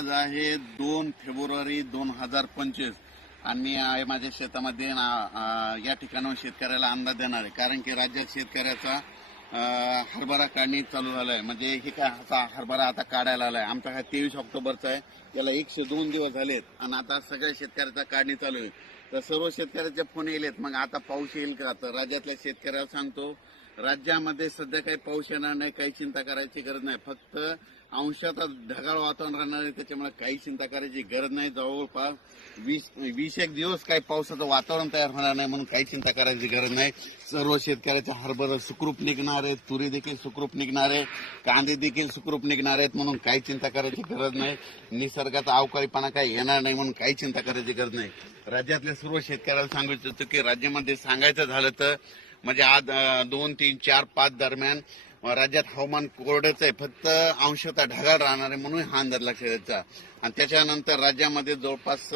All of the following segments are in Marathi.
आज आहे दोन फेब्रुवारी दोन हजार पंचवीस. आणि मी आहे माझ्या शेतामध्ये या ठिकाणाहून शेतकऱ्याला अंदाज देणार आहे. कारण की राज्यात शेतकऱ्याचा हरभरा काढणी चालू झालाय. म्हणजे हे काय आता हरभरा आता काढायला आलाय. आमचा हा तेवीस ऑक्टोबरचा आहे. त्याला एकशे दोन दिवस झालेत. आणि आता सगळ्या शेतकऱ्याचा काढणी चालू आहे. तर सर्व शेतकऱ्याचे फोन येलेत. मग आता पाऊस येईल का? तर राज्यातल्या शेतकऱ्याला सांगतो राज्यामध्ये सध्या काही पाऊस येणार नाही काही चिंता करायची गरज नाही. फक्त अंशात ढगाळ वातावरण राहणार आहे. त्याच्यामुळे काही चिंता करायची गरज नाही. जवळपास वीस वीस एक दिवस काही पावसाचं वातावरण तयार होणार नाही म्हणून काही चिंता करायची गरज नाही. सर्व शेतकऱ्याचे हरभरा सुखरूप निघणार आहेत. तुरी देखील सुखरूप निघणार आहे. कांदे देखील सुखरूप निघणार आहेत म्हणून काही चिंता करायची गरज नाही. निसर्गाचा अवकाळीपणा काही येणार नाही म्हणून काही चिंता करायची गरज नाही. राज्यातल्या सर्व शेतकऱ्याला सांगू इच्छितो की राज्यामध्ये सांगायचं झालं तर म्हणजे आज दोन तीन चार पाच दरम्यान राज्यात हवामान कोरडंच आहे. फक्त अंशतः ढगाळ राहणार आहे म्हणून हा अंदाज लक्षात द्यायचा आणि त्याच्यानंतर राज्यामध्ये जवळपास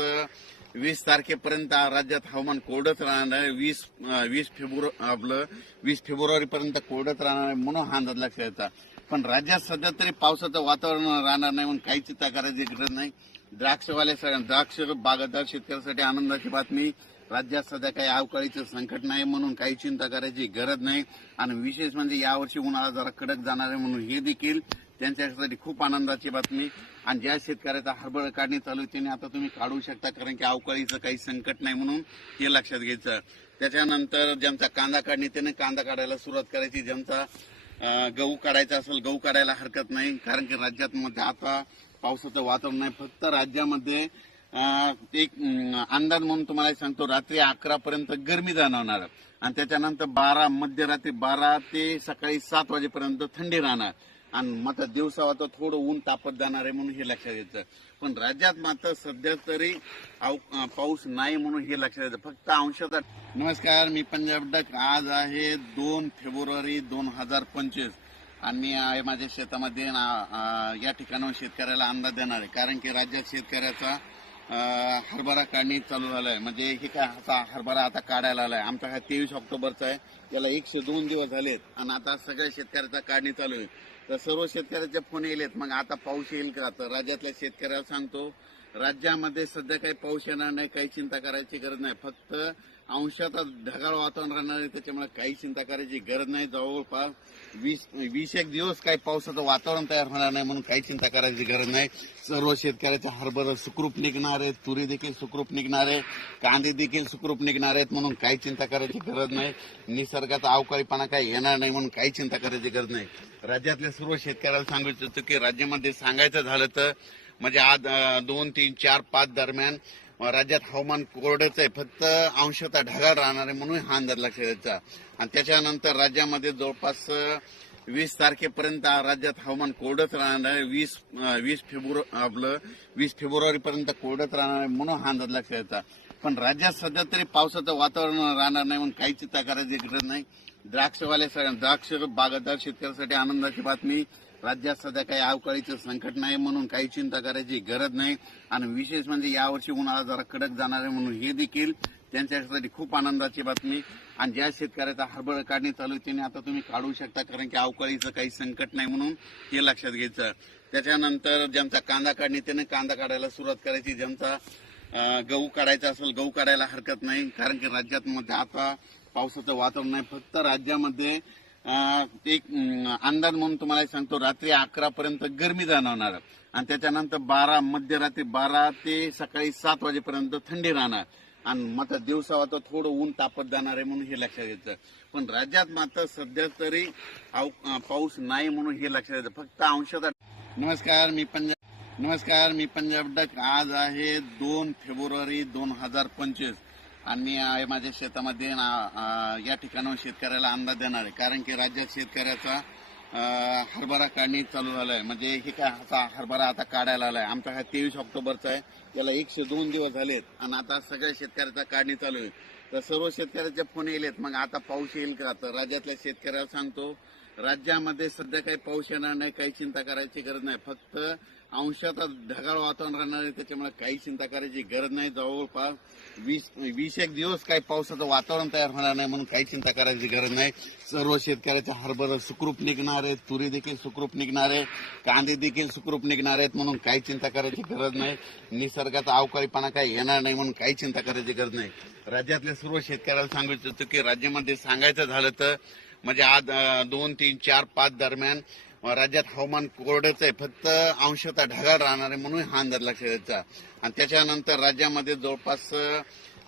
वीस तारखेपर्यंत राज्यात हवामान कोरडंच राहणार आहे. वीस वीस फेब्रुवारी आपलं वीस फेब्रुवारीपर्यंत कोरडंच राहणार आहे म्हणून हा अंदाज लक्षात द्यायचा पण राज्यात सध्या तरी पावसाचं वातावरण राहणार नाही म्हणून काही चिंता करायची गरज नाही. द्राक्षवाले द्राक्ष बागायतदार शेतकऱ्यासाठी आनंदाची बातमी. राज्यात सध्या काही अवकाळीचं संकट नाही म्हणून काही चिंता करायची गरज नाही. आणि विशेष म्हणजे यावर्षी उन्हाळा जरा कडक जाणार आहे म्हणून हे देखील त्यांच्यासाठी खूप आनंदाची बातमी. आणि ज्या शेतकऱ्याचा हरभरा काढणी चालू आहे त्याने आता तुम्ही काढू शकता कारण की अवकाळीचं काही संकट नाही म्हणून हे लक्षात घ्यायचं. त्याच्यानंतर ज्यांचा कांदा काढणी त्याने कांदा काढायला सुरुवात करायची. ज्यांचा गहू काढायचा असेल गहू काढायला हरकत नाही कारण की राज्यात मध्ये आता पावसाचं वातावरण नाही फक्त राज्यामध्ये एक अंदाज म्हणून तुम्हाला सांगतो रात्री अकरा पर्यंत गरमी जाणवणार. आणि त्याच्यानंतर बारा मध्यरात्री बारा ते सकाळी सात वाजेपर्यंत थंडी राहणार. आणि मात्र दिवसा आता थोडं ऊन तापत जाणार आहे म्हणून हे लक्षात घ्यायचं पण राज्यात मात्र सध्या तरी पाऊस नाही म्हणून हे लक्षात घ्यायचं फक्त अंशतः नमस्कार मी पंजाब डक. आज आहे दोन फेब्रुवारी दोन हजार पंचवीस. आणि मी आहे माझ्या शेतामध्ये या ठिकाणाहून शेतकऱ्याला अंदाज देणार आहे. कारण की राज्यात शेतकऱ्याचा हरभरा काढणी चालू झालाय. म्हणजे हे काय आता हरभरा आता काढायला आलाय. आमचा हा तेवीस ऑक्टोबरचा आहे. त्याला एकशे दोन दिवस झालेत. आणि आता सगळ्या शेतकऱ्याचा काढणी चालू आहे. तर सर्व शेतकऱ्याचे फोन येलेत. मग आता पाऊस येईल का? तर राज्यातल्या शेतकऱ्याला सांगतो राज्यामध्ये सध्या काही पाऊस येणार नाही काही चिंता करायची गरज नाही. फक्त अंशात ढगाळ वातावरण राहणार आहे. त्याच्यामुळे काही चिंता करायची गरज नाही. जवळपास वीस वीस एक दिवस काही पावसाचं वातावरण तयार होणार नाही म्हणून काही चिंता करायची गरज नाही. सर्व शेतकऱ्याच्या हरभर सुखरूप निघणार आहेत. तुरी देखील सुखरूप निघणार आहे. कांदे देखील सुखरूप निघणार आहेत म्हणून काही चिंता करायची गरज नाही. निसर्गाचा अवकाळीपणा काही येणार नाही म्हणून काही चिंता करायची गरज नाही. राज्यातल्या सर्व शेतकऱ्याला सांगू इच्छितो की राज्यामध्ये सांगायचं झालं तर म्हणजे आज दोन तीन चार पाच दरम्यान राज्यात हवामान कोरडंच आहे फक्त अंशतः ढगाळ राहणार आहे म्हणून हा अंदाज लक्षात द्यायचा आणि त्याच्यानंतर राज्यामध्ये जवळपास वीस तारखेपर्यंत राज्यात हवामान कोरडंच राहणार आहे. वीस वीस फेब्रुवारी आपलं वीस फेब्रुवारीपर्यंत कोरडंच राहणार आहे म्हणून हा अंदाज लक्षात द्यायचा पण राज्यात सध्या तरी पावसाचं वातावरण राहणार नाही म्हणून काही चिंता करायची गरज नाही. द्राक्षवाल्या द्राक्ष बागायतदार शेतकऱ्यासाठी आनंदाची बातमी. राज्यात सध्या काही अवकाळीचं संकट नाही म्हणून काही चिंता करायची गरज नाही. आणि विशेष म्हणजे यावर्षी उन्हाळा जरा कडक जाणार आहे म्हणून हे देखील त्यांच्यासाठी खूप आनंदाची बातमी. आणि ज्या शेतकऱ्याचा हरभरा काढणी चालू आहे त्याने आता तुम्ही काढू शकता कारण की अवकाळीचं काही संकट नाही म्हणून हे लक्षात घ्यायचं. त्याच्यानंतर ज्यांचा कांदा काढणी त्याने कांदा काढायला सुरुवात करायची. ज्यांचा गहू काढायचा असेल गहू काढायला हरकत नाही कारण की राज्यात मध्ये आता पावसाचं वातावरण नाही फक्त राज्यामध्ये एक अंदाज म्हणून तुम्हाला सांगतो रात्री अकरा पर्यंत गरमी जाणवणार. आणि त्याच्यानंतर बारा मध्यरात्री बारा ते सकाळी सात वाजेपर्यंत थंडी राहणार. आणि मात्र दिवसा आता थोडं ऊन तापत जाणार आहे म्हणून हे लक्षात घ्यायचं पण राज्यात मात्र सध्या तरी पाऊस नाही म्हणून हे लक्षात घ्यायचं फक्त अंशतः नमस्कार मी पंजाब नमस्कार मी पंजाब डक. आज आहे दोन फेब्रुवारी दोन हजार पंचवीस. आणि माझ्या शेतामध्ये या ठिकाणाहून शेतकऱ्याला अंदाज देणार आहे. कारण की राज्यात शेतकऱ्याचा हरभरा काढणी चालू झालाय. म्हणजे हे काय आता हरभरा आता काढायला आलाय. आमचा हा तेवीस ऑक्टोबरचा आहे. त्याला एकशे दोन दिवस झालेत. आणि आता सगळ्या शेतकऱ्याचा काढणी चालू आहे. तर सर्व शेतकऱ्याचे फोन येलेत मग आता पाऊस येईल का? तर राज्यातल्या शेतकऱ्याला सांगतो राज्यामध्ये सध्या काही पाऊस येणार नाही काही चिंता करायची गरज नाही. फक्त अंशात ढगाळ वातावरण राहणार आहे. त्याच्यामुळे काही चिंता करायची गरज नाही. जवळपास वीस वीस एक दिवस काही पावसाचं वातावरण तयार होणार नाही म्हणून काही चिंता करायची गरज नाही. सर्व शेतकऱ्याच्या हरभर सुखरूप निघणार आहेत. तुरी देखील सुखरूप निघणार आहे. कांदे देखील सुखरूप निघणार आहेत म्हणून काही चिंता करायची गरज नाही. निसर्गाचा अवकाळीपणा काही येणार नाही म्हणून काही चिंता करायची गरज नाही. राज्यातल्या सर्व शेतकऱ्याला सांगू इच्छितो की राज्यामध्ये सांगायचं झालं तर म्हणजे आज दोन तीन चार पाच दरम्यान राज्यात हवामान कोरडंच आहे. फक्त अंशतः ढगाळ राहणार आहे म्हणून हा अंदाज लक्षात द्यायचा आणि त्याच्यानंतर राज्यामध्ये जवळपास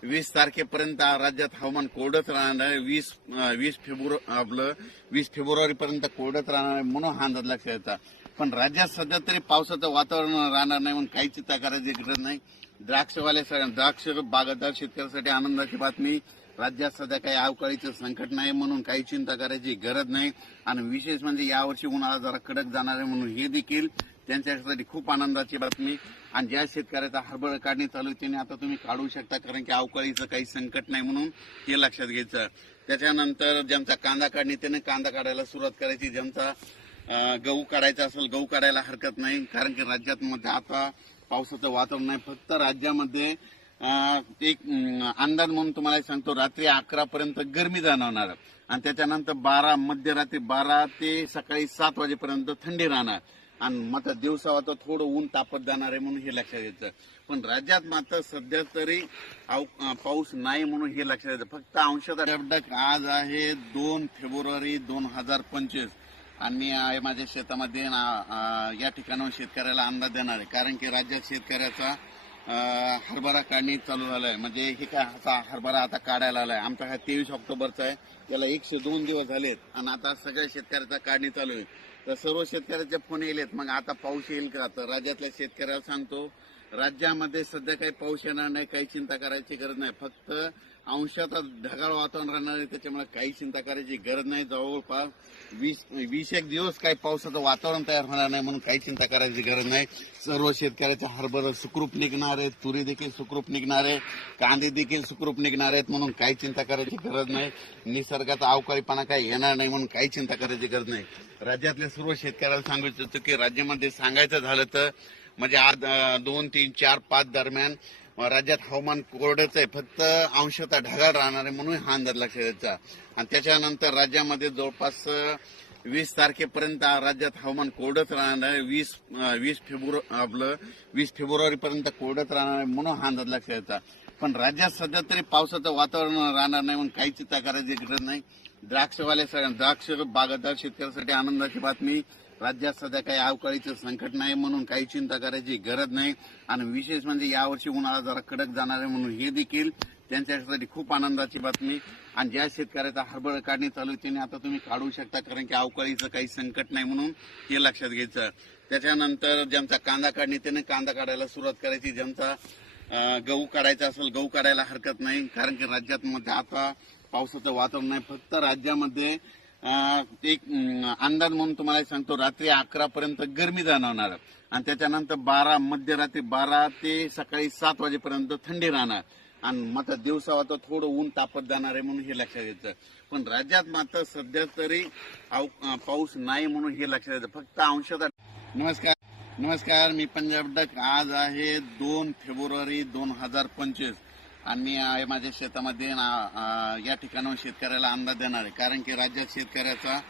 वीस तारखेपर्यंत राज्यात हवामान कोरडंच राहणार आहे. वीस वीस फेब्रुवारी आपलं वीस फेब्रुवारीपर्यंत कोरडंच राहणार आहे म्हणून हा अंदाज लक्षात द्यायचा पण राज्यात सध्या तरी पावसाचं वातावरण राहणार नाही म्हणून काही चिंता करायची गरज नाही. द्राक्षवाले द्राक्ष बागायतदार शेतकऱ्यासाठी आनंदाची बातमी. राज्यात सध्या काही अवकाळीचं संकट नाही म्हणून काही चिंता करायची गरज नाही. आणि विशेष म्हणजे यावर्षी उन्हाळा जरा कडक जाणार आहे म्हणून हे देखील त्यांच्यासाठी खूप आनंदाची बातमी. आणि ज्या शेतकऱ्याचा हरभरा काढणी चालू आहे त्याने आता तुम्ही काढू शकता कारण की अवकाळीचं काही संकट नाही म्हणून हे लक्षात घ्यायचं. त्याच्यानंतर ज्यांचा कांदा काढणी त्याने कांदा काढायला सुरुवात करायची. ज्यांचा गहू काढायचा असेल गहू काढायला हरकत नाही कारण की राज्यात मध्ये आता पावसाचं वातावरण नाही. फक्त राज्यामध्ये एक अंदाज म्हणून तुम्हाला सांगतो रात्री अकरा पर्यंत गरमी जाणवणार. आणि त्याच्यानंतर बारा मध्यरात्री बारा ते सकाळी सात वाजेपर्यंत थंडी राहणार. आणि मात्र दिवसावा तर थोडं ऊन तापत जाणार आहे म्हणून हे लक्षात घ्यायचं. पण राज्यात मात्र सध्या तरी पाऊस नाही म्हणून हे लक्षात घ्यायचं. फक्त अंशतः डबडक आज आहे दोन फेब्रुवारी दोन हजार पंचवीस. आणि मी आहे माझ्या शेतामध्ये या ठिकाणाहून शेतकऱ्याला अंदाज देणार आहे. कारण की राज्यात शेतकऱ्याचा हरभरा काढणी चालू झालाय. म्हणजे हे काय आता हरभरा आता काढायला आलाय. आमचा हा तेवीस ऑक्टोबरचा आहे. त्याला एकशे दोन दिवस झालेत. आणि आता सगळ्या शेतकऱ्याचा काढणी चालू आहे. तर सर्व शेतकऱ्याचे फोन येलेत. मग आता पाऊस येईल का? तर राज्यातल्या शेतकऱ्याला सांगतो राज्यामध्ये सध्या काही पाऊस येणार नाही काही चिंता करायची गरज नाही. फक्त अंशात ढगाळ वातावरण राहणार आहे. त्याच्यामुळे काही चिंता करायची गरज नाही. जवळपास वीस वीस एक दिवस काही पावसाचं वातावरण तयार होणार नाही म्हणून काही चिंता करायची गरज नाही. सर्व शेतकऱ्याच्या हरभरा सुखरूप निघणार आहेत. तुरी देखील सुखरूप निघणार आहे. कांदे देखील सुखरूप निघणार आहेत म्हणून काही चिंता करायची गरज नाही. निसर्गाचा अवकाळीपणा काही येणार नाही म्हणून काही चिंता करायची गरज नाही. राज्यातल्या सर्व शेतकऱ्याला सांगू इच्छितो की राज्यामध्ये सांगायचं झालं तर म्हणजे आज दोन तीन चार पाच दरम्यान राज्यात हवामान कोरडंच आहे. फक्त अंशतः ढगाळ राहणार आहे म्हणून हा अंदाज लक्षात द्यायचा आणि त्याच्यानंतर राज्यामध्ये जवळपास वीस तारखेपर्यंत राज्यात हवामान कोरडंच राहणार आहे. वीस वीस फेब्रुवारी आपलं वीस फेब्रुवारीपर्यंत कोरडत राहणार आहे म्हणून हा अंदाज लक्षात द्यायचा पण राज्यात सध्या तरी पावसाचं वातावरण राहणार नाही म्हणून काही चिंता करायची गरज नाही. द्राक्षवाले द्राक्ष बागायतदार शेतकऱ्यासाठी आनंदाची बातमी. राज्यात सध्या काही अवकाळीचं संकट नाही म्हणून काही चिंता करायची गरज नाही. आणि विशेष म्हणजे यावर्षी उन्हाळा जरा कडक जाणार आहे म्हणून हे देखील त्यांच्यासाठी खूप आनंदाची बातमी. आणि ज्या शेतकऱ्याचा हरभरा काढणी चालू आहे त्याने आता तुम्ही काढू शकता कारण की अवकाळीचं काही संकट नाही म्हणून हे लक्षात घ्यायचं. त्याच्यानंतर ज्यांचा कांदा काढणी त्याने कांदा काढायला सुरुवात करायची. ज्यांचा गहू काढायचा असेल गहू काढायला हरकत नाही कारण की राज्यात मध्ये आता पावसाचं वातावरण नाही. फक्त राज्यामध्ये एक अंदाज म्हणून तुम्हाला सांगतो रात्री अकरा पर्यंत गरमी जाणवणार. आणि त्याच्यानंतर बारा मध्यरात्री बारा ते सकाळी सात वाजेपर्यंत थंडी राहणार. आणि मात्र दिवसा आता थोडं ऊन तापत जाणार आहे म्हणून हे लक्षात घ्यायचं. पण राज्यात मात्र सध्या तरी पाऊस नाही म्हणून हे लक्षात घ्यायचं फक्त अंशतः नमस्कार. नमस्कार मी पंजाब डक आज आहे दोन फेब्रुवारी दोन हजार पंचवीस. आणि मी माझ्या शेतामध्ये ना, या ठिकाणाहून शेतकऱ्याला अंदाज देणार आहे. कारण की राज्यात शेतकऱ्याचा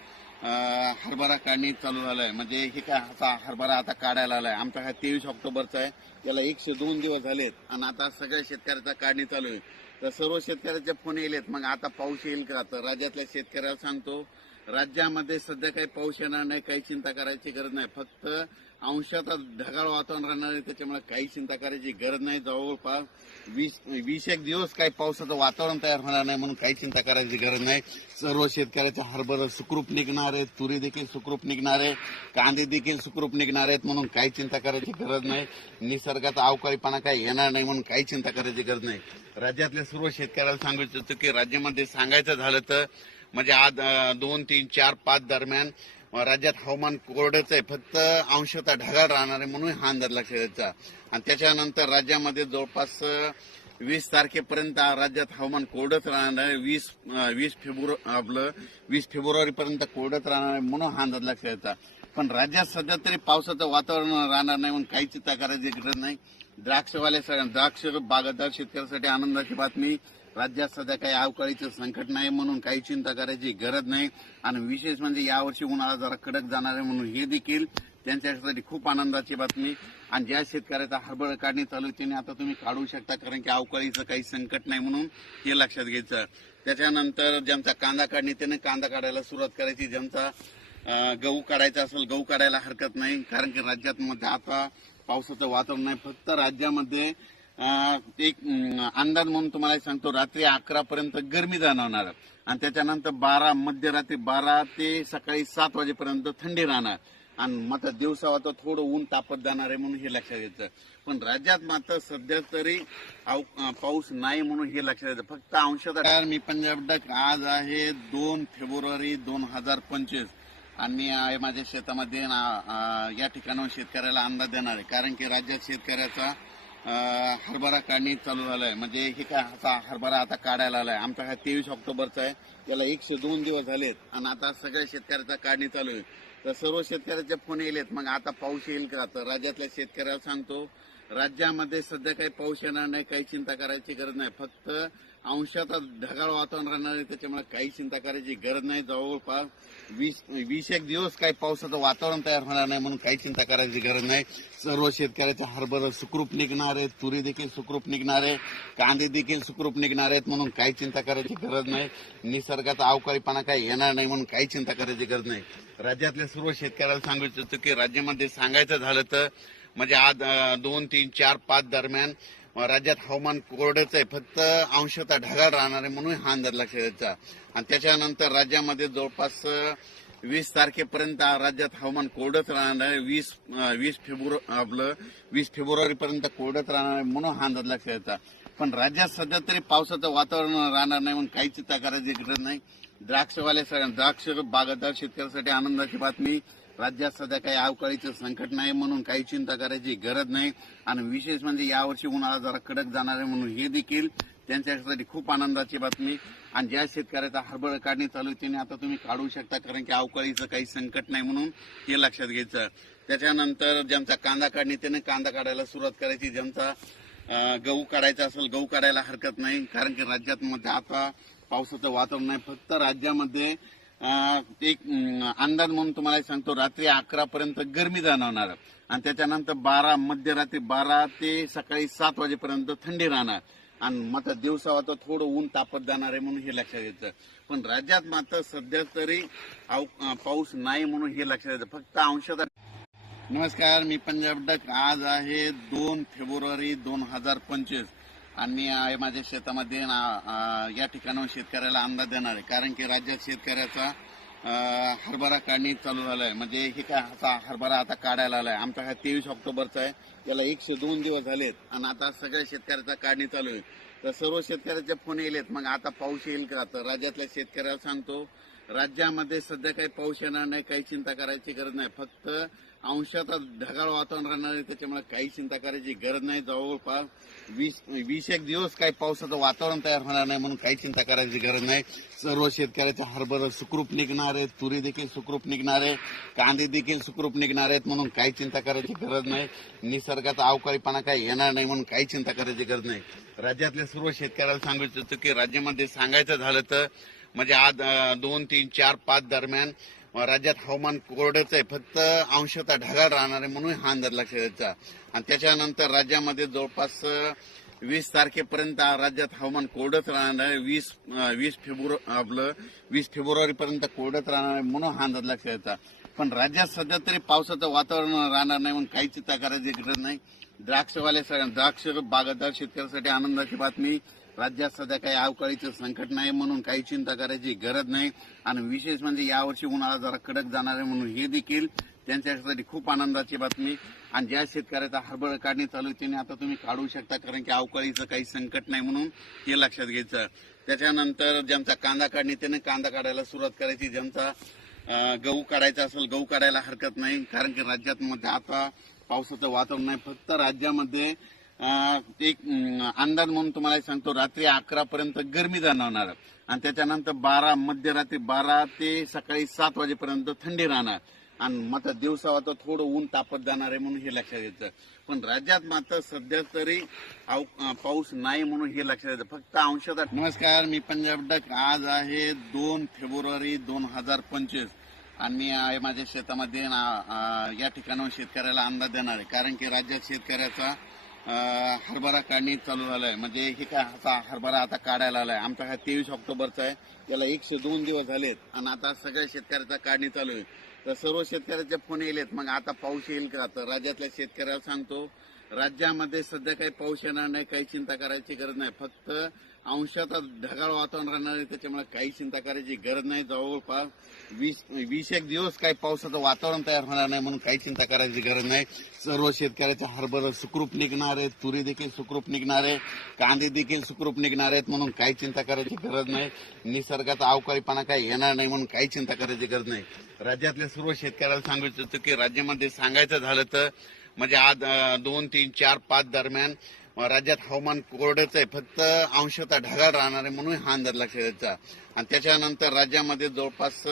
हरभरा काढणी चालू झालाय. म्हणजे हे काय आता हरभरा आता काढायला आलाय. आमचा हा तेवीस ऑक्टोबरचा आहे. त्याला एकशे दोन दिवस झालेत. आणि आता सगळ्या शेतकऱ्याचा काढणी चालू आहे. तर सर्व शेतकऱ्याचे फोन येलेत. मग आता पाऊस येईल का? तर राज्यातल्या शेतकऱ्याला सांगतो राज्यामध्ये सध्या काही पाऊस येणार नाही काही चिंता करायची गरज नाही. फक्त अंशात ढगाळ वातावरण राहणार आहे. त्याच्यामुळे काही चिंता करायची गरज नाही. जवळपास वीस वीस एक दिवस काही पावसाचं वातावरण तयार होणार नाही म्हणून काही चिंता करायची गरज नाही. सर्व शेतकऱ्याच्या हरभर सुखरूप निघणार आहेत. तुरी देखील सुखरूप निघणार आहे. कांदे देखील सुखरूप निघणार आहेत म्हणून काही चिंता करायची गरज नाही. निसर्गाचा अवकाळीपणा काही येणार नाही म्हणून काही चिंता करायची गरज नाही. राज्यातल्या सर्व शेतकऱ्याला सांगू इच्छितो की राज्यामध्ये सांगायचं झालं तर म्हणजे आज दोन तीन चार पाच दरम्यान राज्यात हवामान कोरडंच आहे. फक्त अंशतः ढगाळ राहणार आहे म्हणून हा अंदाज लक्षात द्यायचा आणि त्याच्यानंतर राज्यामध्ये जवळपास वीस तारखेपर्यंत राज्यात हवामान कोरडंच राहणार आहे. वीस वीस फेब्रुवारी आपलं वीस फेब्रुवारीपर्यंत कोरडंच राहणार आहे म्हणून हा अंदाज लक्षात येतात पण राज्यात सध्या तरी पावसाचं वातावरण राहणार नाही म्हणून काही चिंता करायची गरज नाही. द्राक्षवाले द्राक्ष बागायतदार शेतकऱ्यासाठी आनंदाची बातमी. राज्यात सध्या काही अवकाळीचं संकट नाही म्हणून काही चिंता करायची गरज नाही. आणि विशेष म्हणजे यावर्षी उन्हाळा जरा कडक जाणार आहे म्हणून हे देखील त्यांच्यासाठी खूप आनंदाची बातमी. आणि ज्या शेतकऱ्याचा हरभरा काढणी चालू आहे त्याने आता तुम्ही काढू शकता कारण की अवकाळीचं काही संकट नाही म्हणून हे लक्षात घ्यायचं. त्याच्यानंतर ज्यांचा कांदा काढणी त्याने कांदा काढायला सुरुवात करायची. ज्यांचा गहू काढायचा असेल गहू काढायला हरकत नाही कारण की राज्यात मध्ये आता पावसाचं वातावरण नाही फक्त राज्यामध्ये एक अंदाज म्हणून तुम्हाला सांगतो रात्री अकरा पर्यंत गरमी जाणवणार. आणि त्याच्यानंतर बारा मध्यरात्री बारा ते सकाळी सात वाजेपर्यंत थंडी राहणार. आणि मात्र दिवसावर तर थोडं ऊन तापत जाणार आहे म्हणून हे लक्षात घ्यायचं पण राज्यात मात्र सध्या तरी पाऊस नाही म्हणून हे लक्षात घ्यायचं फक्त अंशतः मी पंजाब डक आज आहे दोन फेब्रुवारी दोन हजार पंचवीस. आणि माझ्या शेतामध्ये या ठिकाणाहून शेतकऱ्याला अंदाज देणार आहे. कारण की राज्यात शेतकऱ्याचा हरभरा काढणी चालू झालाय. म्हणजे हे काय आता हरभरा आता काढायला आलाय. आमचा हा तेवीस ऑक्टोबरचा आहे. त्याला एकशे दोन दिवस झालेत. आणि आता सगळ्या शेतकऱ्याचा काढणी चालू आहे. तर सर्व शेतकऱ्याचे फोन येलेत. मग आता पाऊस येईल का? तर राज्यातल्या शेतकऱ्याला सांगतो राज्यामध्ये सध्या काही पाऊस येणार नाही काही चिंता करायची गरज नाही. फक्त अंशात ढगाळ वातावरण राहणार आहे. त्याच्यामुळे काही चिंता करायची गरज नाही. जवळपास वीस वीस एक दिवस काही पावसाचं वातावरण तयार होणार नाही म्हणून काही चिंता करायची गरज नाही. सर्व शेतकऱ्याच्या हरभर सुखरूप निघणार आहेत. तुरी देखील सुखरूप निघणार आहे. कांदे देखील सुखरूप निघणार आहेत म्हणून काही चिंता करायची गरज नाही. निसर्गाचा अवकाळीपणा काही येणार नाही म्हणून काही चिंता करायची गरज नाही. राज्यातल्या सर्व शेतकऱ्याला सांगू इच्छितो की राज्यामध्ये सांगायचं झालं तर म्हणजे आज दोन तीन चार पाच दरम्यान राज्यात हवामान कोरडंच आहे. फक्त अंशतः ढगाळ राहणार आहे म्हणून हा अंदाज लक्षात द्यायचा आणि त्याच्यानंतर राज्यामध्ये जवळपास वीस तारखेपर्यंत राज्यात हवामान कोरडंच राहणार आहे. वीस वीस फेब्रुवारी आपलं वीस फेब्रुवारीपर्यंत कोरडंच राहणार आहे म्हणून हा अंदाज लक्षात द्यायचा पण राज्यात सध्या तरी पावसाचं वातावरण राहणार नाही म्हणून काही चिंता करायची गरज नाही. द्राक्षवाले द्राक्ष बागायतदार शेतकऱ्यासाठी आनंदाची बातमी. राज्यात सध्या काही अवकाळीचं संकट नाही म्हणून काही चिंता करायची गरज नाही. आणि विशेष म्हणजे यावर्षी उन्हाळा जरा कडक जाणार आहे म्हणून हे देखील त्यांच्यासाठी खूप आनंदाची बातमी. आणि ज्या शेतकऱ्याचा हरभरा काढणी चालू आहे त्याने आता तुम्ही काढू शकता कारण की अवकाळीचं काही संकट नाही म्हणून हे लक्षात घ्यायचं. त्याच्यानंतर ज्यांचा कांदा काढणी त्याने कांदा काढायला सुरुवात करायची. ज्यांचा गहू काढायचा असेल गहू काढायला हरकत नाही कारण की राज्यात मध्ये आता पावसाचं वातावरण नाही. फक्त राज्यामध्ये एक अंदाज म्हणून तुम्हाला सांगतो रात्री अकरा पर्यंत गरमी जाणवणार. आणि त्याच्यानंतर बारा मध्यरात्री बारा ते सकाळी सात वाजेपर्यंत थंडी राहणार. आणि मात्र दिवसा आता थोडं ऊन तापत जाणार आहे म्हणून हे लक्षात घ्यायचं. पण राज्यात मात्र सध्या तरी पाऊस नाही म्हणून हे लक्षात घ्यायचं. फक्त अंशतः नमस्कार मी पंजाब डक. आज आहे दोन फेब्रुवारी दोन हजार पंचवीस. आणि मी माझ्या शेतामध्ये ना, या ठिकाणाहून शेतकऱ्याला अंदाज देणार आहे. कारण की राज्यात शेतकऱ्याचा हरभरा काढणी चालू झालाय. म्हणजे हे काय आता हरभरा आता काढायला आलाय. आमचा हा तेवीस ऑक्टोबरचा आहे. त्याला एकशे दोन दिवस झालेत. आणि आता सगळ्या शेतकऱ्याचा काढणी चालू आहे. तर सर्व शेतकऱ्याचे फोन येलेत. मग आता पाऊस येईल का? तर राज्यातल्या शेतकऱ्याला सांगतो राज्यामध्ये सध्या काही पाऊस येणार नाही काही चिंता करायची गरज नाही. फक्त अंशात ढगाळ वातावरण राहणार आहे. त्याच्यामुळे काही चिंता करायची गरज नाही. जवळपास वीस वीस एक दिवस काही पावसाचं वातावरण तयार होणार नाही म्हणून काही चिंता करायची गरज नाही. सर्व शेतकऱ्याच्या हरभर सुखरूप निघणार आहेत. तुरी देखील सुखरूप निघणार आहे. कांदे देखील सुखरूप निघणार आहेत म्हणून काही चिंता करायची गरज नाही. निसर्गाचा अवकाळीपणा काही येणार नाही म्हणून काही चिंता करायची गरज नाही. राज्यातल्या सर्व शेतकऱ्याला सांगू इच्छितो की राज्यामध्ये सांगायचं झालं तर म्हणजे आज दोन तीन चार पाच दरम्यान राज्यात हवामान कोरडंच आहे. फक्त अंशतः ढगाळ राहणार आहे म्हणून हा अंदाज लक्षात द्यायचा आणि त्याच्यानंतर राज्यामध्ये जवळपास वीस तारखेपर्यंत राज्यात हवामान कोरडंच राहणार आहे. वीस वीस फेब्रुवारी आपलं वीस फेब्रुवारीपर्यंत कोरडंच राहणार आहे म्हणून हा अंदाज लक्षात द्यायचा पण राज्यात सध्या तरी पावसाचं वातावरण राहणार नाही म्हणून काही चिंता करायची गरज नाही. द्राक्षवाले द्राक्ष बागायतदार शेतकऱ्यासाठी आनंदाची बातमी. राज्यात सध्या काही अवकाळीचं संकट नाही म्हणून काही चिंता करायची गरज नाही. आणि विशेष म्हणजे यावर्षी उन्हाळा जरा कडक जाणार आहे म्हणून हे देखील त्यांच्यासाठी खूप आनंदाची बातमी. आणि ज्या शेतकऱ्याचा हरभरा काढणी चालू आहे त्याने आता तुम्ही काढू शकता कारण की अवकाळीचं काही संकट नाही म्हणून हे लक्षात घ्यायचं. त्याच्यानंतर ज्यांचा कांदा काढणी त्याने कांदा काढायला सुरुवात करायची. ज्यांचा गहू काढायचा असेल गहू काढायला हरकत नाही कारण की राज्यात मध्ये आता पावसाचं वातावरण नाही. फक्त राज्यामध्ये एक अंदाज म्हणून तुम्हाला सांगतो रात्री अकरा पर्यंत गरमी जाणवणार. आणि त्याच्यानंतर बारा मध्यरात्री बारा ते सकाळी सात वाजेपर्यंत थंडी राहणार. आणि मात्र दिवसा आता थोडं ऊन तापत जाणार आहे म्हणून हे लक्षात घ्यायचं पण राज्यात मात्र सध्या तरी आव- पाऊस नाही म्हणून हे लक्षात घ्यायचं फक्त अंशतः नमस्कार मी पंजाब डक. आज आहे दोन फेब्रुवारी दोन हजार पंचवीस. आणि मी आहे माझ्या शेतामध्ये या ठिकाणाहून शेतकऱ्याला अंदाज देणार आहे. कारण की राज्यात शेतकऱ्याचा हरभरा काढणी चालू झालाय. म्हणजे हे काय आता हरभरा आता काढायला आलाय. आमचा हा तेवीस ऑक्टोबरचा आहे. त्याला एकशे दोन दिवस झालेत. आणि आता सगळ्या शेतकऱ्याचा काढणी चालू आहे. तर सर्व शेतकऱ्याचे फोन येलेत. मग आता पाऊस येईल का? तर राज्यातल्या शेतकऱ्याला सांगतो राज्यामध्ये सध्या काही पाऊस येणार नाही काही चिंता करायची गरज नाही. फक्त अंशात ढगाळ वातावरण राहणार आहे. त्याच्यामुळे काही चिंता करायची गरज नाही. जवळपास वीस वीस एक दिवस काही पावसाचं वातावरण तयार होणार नाही म्हणून काही चिंता करायची गरज नाही. सर्व शेतकऱ्याचे हरभर सुखरूप निघणार आहेत. तुरी देखील सुखरूप निघणार आहे. कांदे देखील सुखरूप निघणार आहेत म्हणून काही चिंता करायची गरज नाही. निसर्गाचा अवकाळीपणा काही येणार नाही म्हणून काही चिंता करायची गरज नाही. राज्यातल्या सर्व शेतकऱ्याला सांगू इच्छितो की राज्यामध्ये सांगायचं झालं तर म्हणजे आज दोन तीन चार पाच दरम्यान राज्यात हवामान कोरडंच आहे. फक्त अंशतः ढगाळ राहणार आहे म्हणून हा अंदाज लक्षात द्यायचा आणि त्याच्यानंतर राज्यामध्ये जवळपास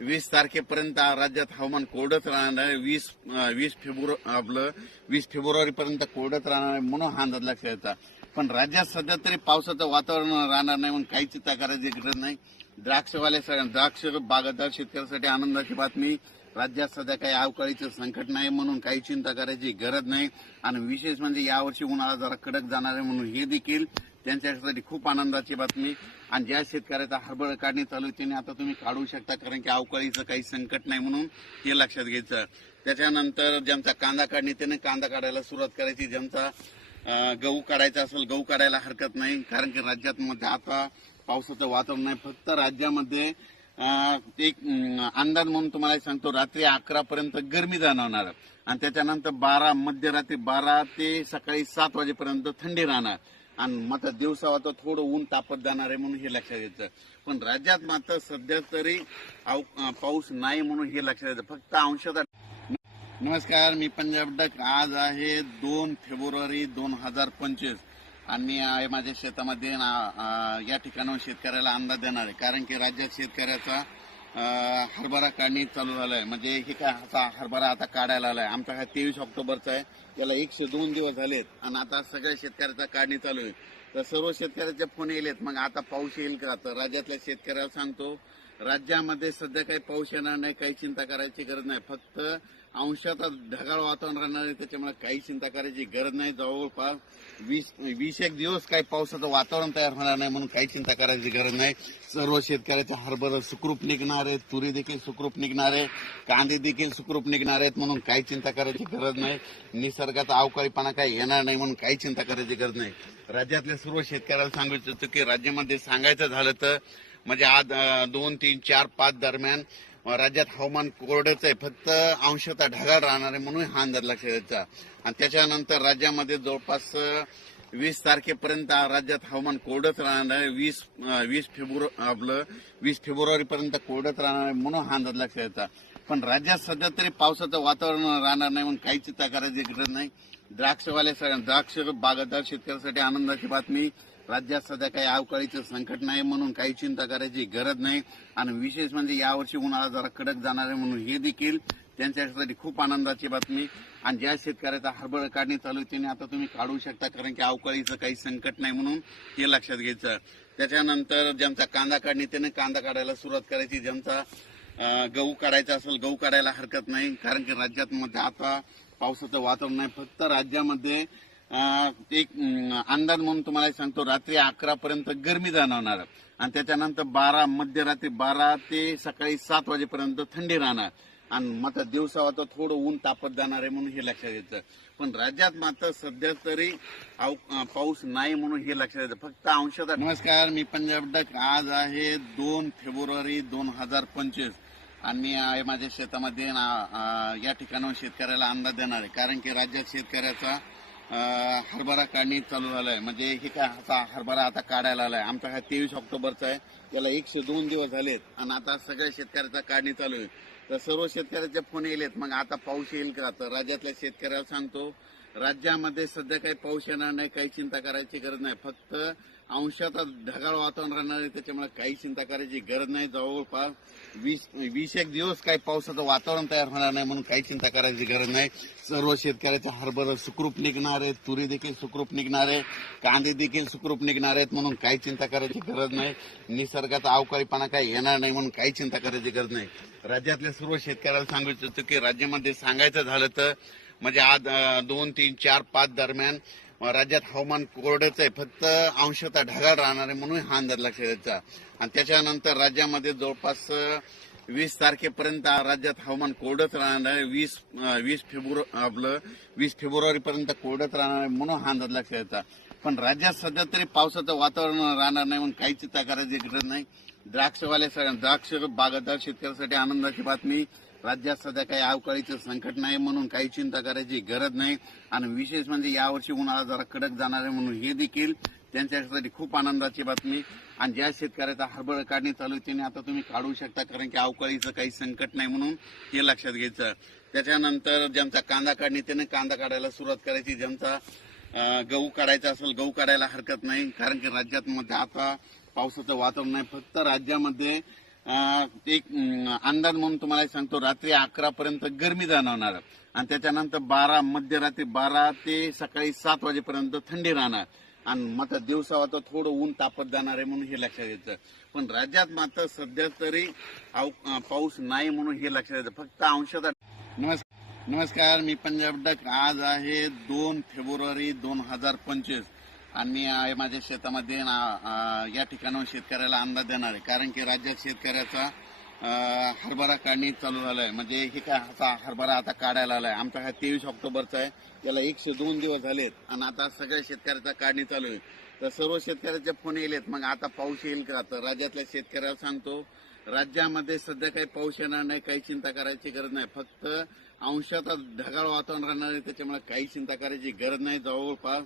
वीस तारखेपर्यंत राज्यात हवामान कोरडंच राहणार आहे. वीस वीस फेब्रुवारी आपलं वीस फेब्रुवारीपर्यंत कोरडत राहणार आहे म्हणून हा अंदाज लक्षात द्यायचा पण राज्यात सध्या तरी पावसाचं वातावरण राहणार नाही म्हणून काही चिंता करायची गरज नाही. द्राक्षवाले द्राक्ष बागायतदार शेतकऱ्यासाठी आनंदाची बातमी. राज्यात सध्या काही अवकाळीचं संकट नाही म्हणून काही चिंता करायची गरज नाही. आणि विशेष म्हणजे यावर्षी उन्हाळा जरा कडक जाणार आहे म्हणून हे देखील त्यांच्यासाठी खूप आनंदाची बातमी. आणि ज्या शेतकऱ्याचा हरभरा काढणी चालू आहे त्याने आता तुम्ही काढू शकता कारण की अवकाळीचं काही संकट नाही म्हणून हे लक्षात घ्यायचं. त्याच्यानंतर ज्यांचा कांदा काढणी त्याने कांदा काढायला सुरुवात करायची. ज्यांचा गहू काढायचा असेल गहू काढायला हरकत नाही कारण की राज्यात मध्ये आता पावसाचं वातावरण नाही. फक्त राज्यामध्ये एक अंदाज म्हणून तुम्हाला सांगतो रात्री अकरा पर्यंत गरमी जाणवणार. आणि त्याच्यानंतर बारा मध्यरात्री बारा ते सकाळी सात वाजेपर्यंत थंडी राहणार. आणि मात्र दिवसा तर थोडं ऊन तापत जाणार आहे म्हणून हे लक्षात घ्यायचं. पण राज्यात मात्र सध्या तरी आव- पाऊस नाही म्हणून हे लक्षात घ्यायचं. फक्त अंशतः नमस्कार मी पंजाब डक. आज आहे दोन फेब्रुवारी दोन हजार पंचवीस. आणि माझ्या शेतामध्ये ना, या ठिकाणाहून शेतकऱ्याला अंदाज देणार आहे. कारण की राज्यात शेतकऱ्याचा हरभरा काढणी चालू झालाय. म्हणजे हे काय आता हरभरा आता काढायला आलाय. आमचा हा तेवीस ऑक्टोबरचा आहे. त्याला एकशे दोन दिवस झालेत. आणि आता सगळ्या शेतकऱ्याचा काढणी चालू आहे. तर सर्व शेतकऱ्याचे फोन येलेत. मग आता पाऊस येईल का? तर राज्यातल्या शेतकऱ्याला सांगतो राज्यामध्ये सध्या काही पाऊस येणार नाही काही चिंता करायची गरज नाही. फक्त अंशात ढगाळ वातावरण राहणार आहे. त्याच्यामुळे काही चिंता करायची गरज नाही. जवळपास वीस वीस एक दिवस काही पावसाचं वातावरण तयार होणार नाही म्हणून काही चिंता करायची गरज नाही. सर्व शेतकऱ्याचे हरभरा सुखरूप निघणार आहेत. तुरी देखील सुखरूप निघणार आहे. कांदे देखील सुखरूप निघणार आहेत म्हणून काही चिंता करायची गरज नाही. निसर्गाचा अवकाळीपणा काही येणार नाही म्हणून काही चिंता करायची गरज नाही. राज्यातल्या सर्व शेतकऱ्याला सांगू इच्छितो की राज्यामध्ये सांगायचं झालं तर म्हणजे आज दोन तीन चार पाच दरम्यान राज्यात हवामान कोरडंच आहे. फक्त अंशतः ढगाळ राहणार आहे म्हणून हा अंदाज लक्षात घ्यायचा. आणि त्याच्यानंतर राज्यामध्ये जवळपास वीस तारखेपर्यंत राज्यात हवामान कोरडंच राहणार आहे. वीस वीस फेब्रुवारी आपलं वीस फेब्रुवारीपर्यंत कोरडंच राहणार आहे म्हणून हा अंदाज लक्षात घ्यायचा. पण राज्यात सध्या तरी पावसाचं वातावरण राहणार नाही म्हणून काही चिंता करायची गरज नाही. द्राक्षवाले द्राक्ष बागायतदार शेतकऱ्यासाठी आनंदाची बातमी. राज्यात सध्या काही अवकाळीचं संकट नाही म्हणून काही चिंता करायची गरज नाही. आणि विशेष म्हणजे यावर्षी उन्हाळा जरा कडक जाणार आहे म्हणून हे देखील त्यांच्यासाठी खूप आनंदाची बातमी. आणि ज्या शेतकऱ्याचा हरभरा काढणी चालू आहे त्याने आता तुम्ही काढू शकता कारण की अवकाळीचं काही संकट नाही म्हणून हे लक्षात घ्यायचं. त्याच्यानंतर ज्यांचा कांदा काढणी त्याने कांदा काढायला सुरुवात करायची. ज्यांचा गहू काढायचा असेल गहू काढायला हरकत नाही कारण की राज्यात मध्ये आता पावसाचं वातावरण नाही. फक्त राज्यामध्ये एक अंदाज म्हणून तुम्हाला सांगतो रात्री अकरा पर्यंत गरमी जाणवणार. आणि त्याच्यानंतर बारा मध्यरात्री बारा ते सकाळी सात वाजेपर्यंत थंडी राहणार. आणि मात्र दिवसा आता थोडं ऊन तापत जाणार आहे म्हणून हे लक्षात येतं. पण राज्यात मात्र सध्या तरी आव- पाऊस नाही म्हणून हे लक्षात येतं. फक्त अंशतः नमस्कार मी पंजाब डक. आज आहे दोन फेब्रुवारी दोन हजार पंचवीस. आणि मी आहे माझ्या शेतामध्ये या ठिकाणाहून शेतकऱ्याला अंदाज देणार आहे. कारण की राज्यात शेतकऱ्याचा हरभरा काढणी चालू झालाय. म्हणजे हे काय आता हरभरा आता काढायला आलाय. आमचा हा तेवीस ऑक्टोबरचा आहे. त्याला एकशे दोन दिवस झालेत. आणि आता सगळ्या शेतकऱ्याचा काढणी चालू आहे. तर सर्व शेतकऱ्याचे फोन येलेत मग आता पाऊस येईल का? तर राज्यातल्या शेतकऱ्याला सांगतो राज्यामध्ये सध्या काही पाऊस येणार नाही काही चिंता करायची गरज नाही. फक्त अंशात ढगाळ वातावरण राहणार आहे. त्याच्यामुळे काही चिंता करायची गरज नाही. जवळपास वीस वीस एक दिवस काही पावसाचं वातावरण तयार होणार नाही म्हणून काही चिंता करायची गरज नाही. सर्व शेतकऱ्याच्या हरभरा सुखरूप निघणार आहेत. तुरी देखील सुखरूप निघणार आहे. कांदे देखील सुखरूप निघणार आहेत म्हणून काही चिंता करायची गरज नाही. निसर्गाचा अवकाळीपणा काही येणार नाही म्हणून काही चिंता करायची गरज नाही. राज्यातल्या सर्व शेतकऱ्याला सांगू इच्छितो की राज्यामध्ये सांगायचं झालं तर म्हणजे आज दोन तीन चार पाच दरम्यान राज्यात हवामान कोरडंच आहे. फक्त अंशतः ढगाळ राहणार आहे म्हणून हा अंदाज लक्षात द्यायचा आणि त्याच्यानंतर राज्यामध्ये जवळपास वीस तारखेपर्यंत राज्यात हवामान कोरडंच राहणार आहे. वीस वीस फेब्रुवारी आपलं वीस फेब्रुवारीपर्यंत कोरडंच राहणार आहे म्हणून हा अंदाज लक्षात द्यायचा पण राज्यात सध्या तरी पावसाचं वातावरण राहणार नाही म्हणून काही चिंता करायची गरज नाही. द्राक्षवाले द्राक्ष बागायतदार शेतकऱ्यासाठी आनंदाची बातमी. राज्यात सध्या काही अवकाळीचं संकट नाही म्हणून काही चिंता करायची गरज नाही. आणि विशेष म्हणजे यावर्षी उन्हाळा जरा कडक जाणार आहे म्हणून हे देखील त्यांच्यासाठी खूप आनंदाची बातमी. आणि ज्या शेतकऱ्याचा हरभरा काढणी चालू आहे त्याने आता तुम्ही काढू शकता कारण की अवकाळीचं काही संकट नाही म्हणून हे लक्षात घ्यायचं. त्याच्यानंतर ज्यांचा कांदा काढणी त्याने कांदा काढायला सुरुवात करायची. ज्यांचा गहू काढायचा असेल गहू काढायला हरकत नाही कारण की राज्यात मध्ये आता पावसाचं वातावरण नाही फक्त राज्यामध्ये एक अंदाज म्हणून तुम्हाला सांगतो रात्री अकरा पर्यंत गरमी जाणवणार. आणि त्याच्यानंतर बारा मध्यरात्री बारा ते सकाळी सात वाजेपर्यंत थंडी राहणार. आणि मात्र दिवसा आता थोडं ऊन तापत जाणार आहे म्हणून हे लक्षात घ्यायचं पण राज्यात मात्र सध्या तरी पाऊस नाही म्हणून हे लक्षात घ्यायचं फक्त अंशतः नमस्कार. नमस्कार मी पंजाब डक आज आहे दोन फेब्रुवारी दोन हजार पंचवीस. आणि माझ्या शेतामध्ये या ठिकाणाहून शेतकऱ्याला अंदाज देणार आहे. कारण की राज्यात शेतकऱ्याचा हरभरा काढणी चालू झालाय. म्हणजे हे काय आता हरभरा आता काढायला आलाय. आमचा हा तेवीस ऑक्टोबरचा आहे. त्याला एकशे दोन दिवस झालेत. आणि आता सगळ्या शेतकऱ्याचा काढणी चालू आहे. तर सर्व शेतकऱ्याचे फोन येलेत. मग आता पाऊस येईल का? तर राज्यातल्या शेतकऱ्याला सांगतो राज्यामध्ये सध्या काही पाऊस येणार नाही काही चिंता करायची गरज नाही. फक्त अंशात ढगाळ वातावरण राहणार आहे. त्याच्यामुळे काही चिंता करायची गरज नाही. जवळपास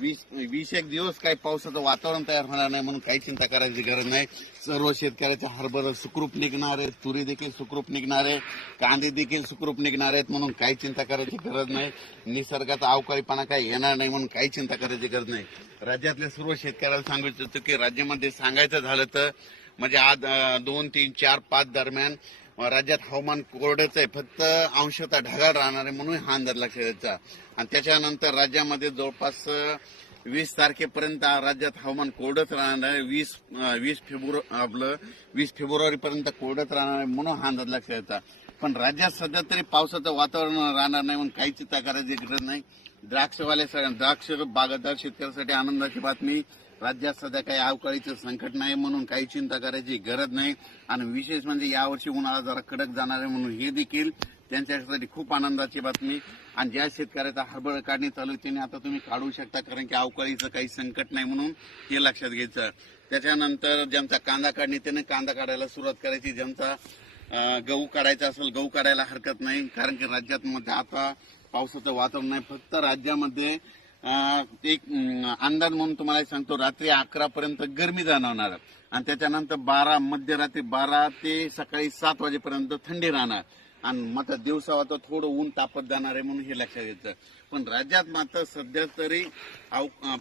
वीस वीस एक दिवस काही पावसाचं वातावरण तयार होणार नाही म्हणून काही चिंता करायची गरज नाही. सर्व शेतकऱ्याच्या हरभर सुखरूप निघणार आहेत. तुरी देखील सुखरूप निघणार आहे. कांदे देखील सुखरूप निघणार आहेत म्हणून काही चिंता करायची गरज नाही. निसर्गाचा अवकाळीपणा काही येणार नाही म्हणून काही चिंता करायची गरज नाही. राज्यातल्या सर्व शेतकऱ्याला सांगू इच्छितो की राज्यामध्ये सांगायचं झालं तर म्हणजे आज दोन तीन चार पाच दरम्यान राज्यात हवामान कोरडंच आहे. फक्त अंशतः ढगाळ राहणार आहे म्हणून हा अंदाज लक्षात आणि त्याच्यानंतर राज्यामध्ये जवळपास वीस तारखेपर्यंत राज्यात हवामान कोरडंच राहणार आहे. वीस वीस फेब्रुवारी आपलं वीस फेब्रुवारीपर्यंत कोरडत राहणार आहे म्हणून हा अंदाज लक्षात यायचा पण राज्यात सध्या तरी पावसाचं वातावरण राहणार नाही म्हणून काही चिंता करायची गरज नाही. द्राक्षवाले द्राक्ष बागायतदार शेतकऱ्यासाठी आनंदाची बातमी. राज्यात सध्या काही अवकाळीचं संकट नाही म्हणून काही चिंता करायची गरज नाही. आणि विशेष म्हणजे यावर्षी उन्हाळा जरा कडक जाणार आहे म्हणून हे देखील त्यांच्यासाठी खूप आनंदाची बातमी. आणि ज्या शेतकऱ्याचा हरभरा काढणी चालू आहे त्याने आता तुम्ही काढू शकता कारण की अवकाळीचं काही संकट नाही म्हणून हे लक्षात घ्यायचं. त्याच्यानंतर ज्यांचा कांदा काढणी त्याने कांदा काढायला सुरुवात करायची. ज्यांचा गहू काढायचा असेल गहू काढायला हरकत नाही कारण की राज्यात मध्ये आता पावसाचं वातावरण नाही. फक्त राज्यामध्ये एक अंदाज म्हणून तुम्हाला सांगतो रात्री अकरा पर्यंत गरमी जाणवणार. आणि त्याच्यानंतर बारा मध्यरात्री बारा ते सकाळी सात वाजेपर्यंत थंडी राहणार. आणि मात्र दिवसावा तर थोडं ऊन तापत जाणार आहे म्हणून हे लक्षात घ्यायचं. पण राज्यात मात्र सध्या तरी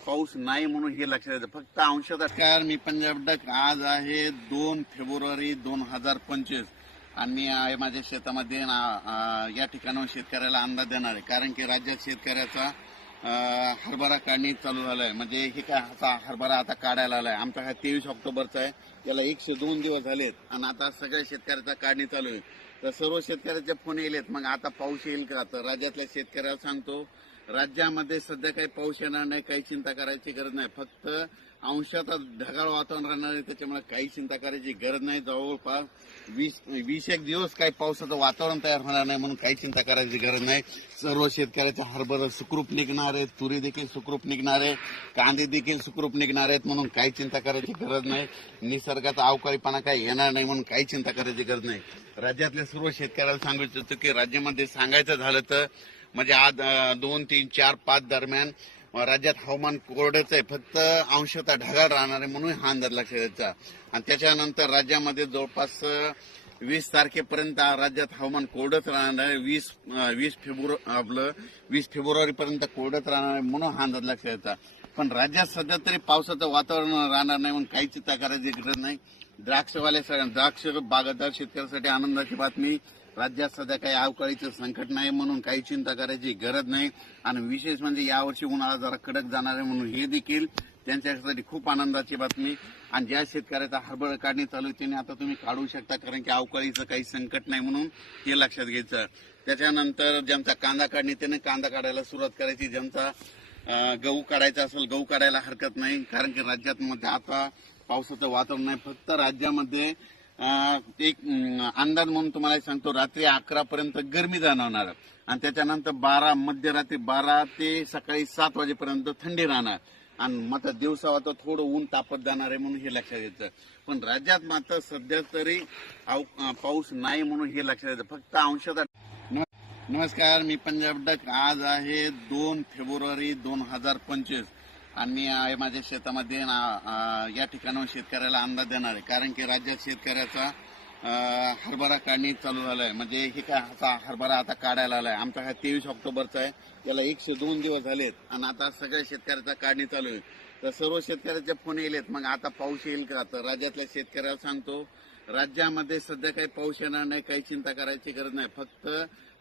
पाऊस नाही म्हणून हे लक्षात घ्यायचं. फक्त अंशतः मी पंजाब डक आज आहे दोन फेब्रुवारी दोन हजार पंचवीस. आणि मी माझ्या शेतामध्ये या ठिकाणाहून शेतकऱ्याला अंदाज देणार आहे. कारण की राज्यात शेतकऱ्याचा हरभरा काढणी चालू झालाय. म्हणजे हे काय आता हरभरा आता काढायला आलाय. आमचा हा तेवीस ऑक्टोबरचा आहे. त्याला एकशे दोन दिवस झालेत. आणि आता सगळ्या शेतकऱ्याचा काढणी चालू आहे. तर सर्व शेतकऱ्याचे फोन येलेत मग आता पाऊस येईल का? तर राज्यातल्या शेतकऱ्याला सांगतो राज्यामध्ये सध्या काही पाऊस येणार नाही काही चिंता करायची गरज नाही. फक्त अंशात ढगाळ वातावरण राहणार आहे. त्याच्यामुळे काही चिंता करायची गरज नाही. जवळपास वीस वीस एक दिवस काही पावसाचं वातावरण तयार होणार नाही म्हणून काही चिंता करायची गरज नाही. सर्व शेतकऱ्याच्या हरभरा सुखरूप निघणार आहेत. तुरी देखील सुखरूप निघणार आहे. कांदे देखील सुखरूप निघणार आहेत म्हणून काही चिंता करायची गरज नाही. निसर्गाचा अवकाळीपणा काही येणार नाही म्हणून काही चिंता करायची गरज नाही. राज्यातल्या सर्व शेतकऱ्याला सांगू इच्छितो की राज्यामध्ये सांगायचं झालं तर म्हणजे आज दोन तीन चार पाच दरम्यान राज्यात हवामान कोरडंच आहे फक्त अंशतः ढगाळ राहणार आहे म्हणून हा अंदाज लक्षात द्यायचा आणि त्याच्यानंतर राज्यामध्ये जवळपास वीस तारखेपर्यंत राज्यात हवामान कोरडंच राहणार आहे. वीस वीस फेब्रुवारी आपलं वीस फेब्रुवारीपर्यंत कोरडंच राहणार आहे म्हणून हा अंदाज लक्षात येतात पण राज्यात सध्या तरी पावसाचं वातावरण राहणार नाही म्हणून काही चिंता करायची गरज नाही. द्राक्षवाले द्राक्ष बागायतदार शेतकऱ्यासाठी आनंदाची बातमी. राज्यात सध्या काही अवकाळीचं संकट नाही म्हणून काही चिंता करायची गरज नाही. आणि विशेष म्हणजे यावर्षी उन्हाळा जरा कडक जाणार आहे म्हणून हे देखील त्यांच्यासाठी खूप आनंदाची बातमी. आणि ज्या शेतकऱ्याचा हरभरा काढणी चालू आहे त्याने आता तुम्ही काढू शकता कारण की अवकाळीचं काही संकट नाही म्हणून हे लक्षात घ्यायचं. त्याच्यानंतर ज्यांचा कांदा काढणी त्याने कांदा काढायला सुरुवात करायची. ज्यांचा गहू काढायचा असेल गहू काढायला हरकत नाही कारण की राज्यात मध्ये आता पावसाचं वातावरण नाही फक्त राज्यामध्ये एक अंदाज म्हणून तुम्हाला सांगतो रात्री अकरा पर्यंत गरमी जाणवणार. आणि त्याच्यानंतर बारा मध्यरात्री बारा ते सकाळी सात वाजेपर्यंत थंडी राहणार. आणि मात्र दिवसा आता थोडं ऊन तापत जाणार आहे म्हणून हे लक्षात घ्यायचं पण राज्यात मात्र सध्या तरी पाऊस नाही म्हणून हे लक्षात घ्यायचं फक्त अंशतः नम- नमस्कार मी पंजाब डक. आज आहे दोन फेब्रुवारी दोन हजार पंचवीस. आणि मी माझ्या शेतामध्ये ना- या ठिकाणाहून शेतकऱ्याला अंदाज देणार आहे. कारण की राज्यात शेतकऱ्याचा हरभरा काढणी चालू झालाय. म्हणजे हे काय आता हरभरा आता काढायला आलाय. आमचा हा तेवीस ऑक्टोबरचा आहे. त्याला एकशे दोन दिवस झालेत. आणि आता सगळ्या शेतकऱ्याचा काढणी चालू आहे. तर सर्व शेतकऱ्याचे फोन येलेत. मग आता पाऊस येईल का? तर राज्यातल्या शेतकऱ्याला सांगतो राज्यामध्ये सध्या काही पाऊस येणार नाही काही चिंता करायची गरज नाही. फक्त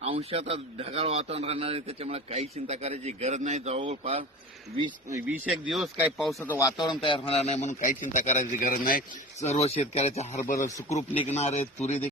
अंशात ढगाळ वातावरण राहणार आहे. त्याच्यामुळे काही चिंता करायची गरज नाही. जवळपास वीस वीस एक दिवस काही पावसाचं वातावरण तयार होणार नाही म्हणून काही चिंता करायची गरज नाही. सर्व शेतकऱ्याच्या हरभरा सुखरूप निघणार आहे तुरी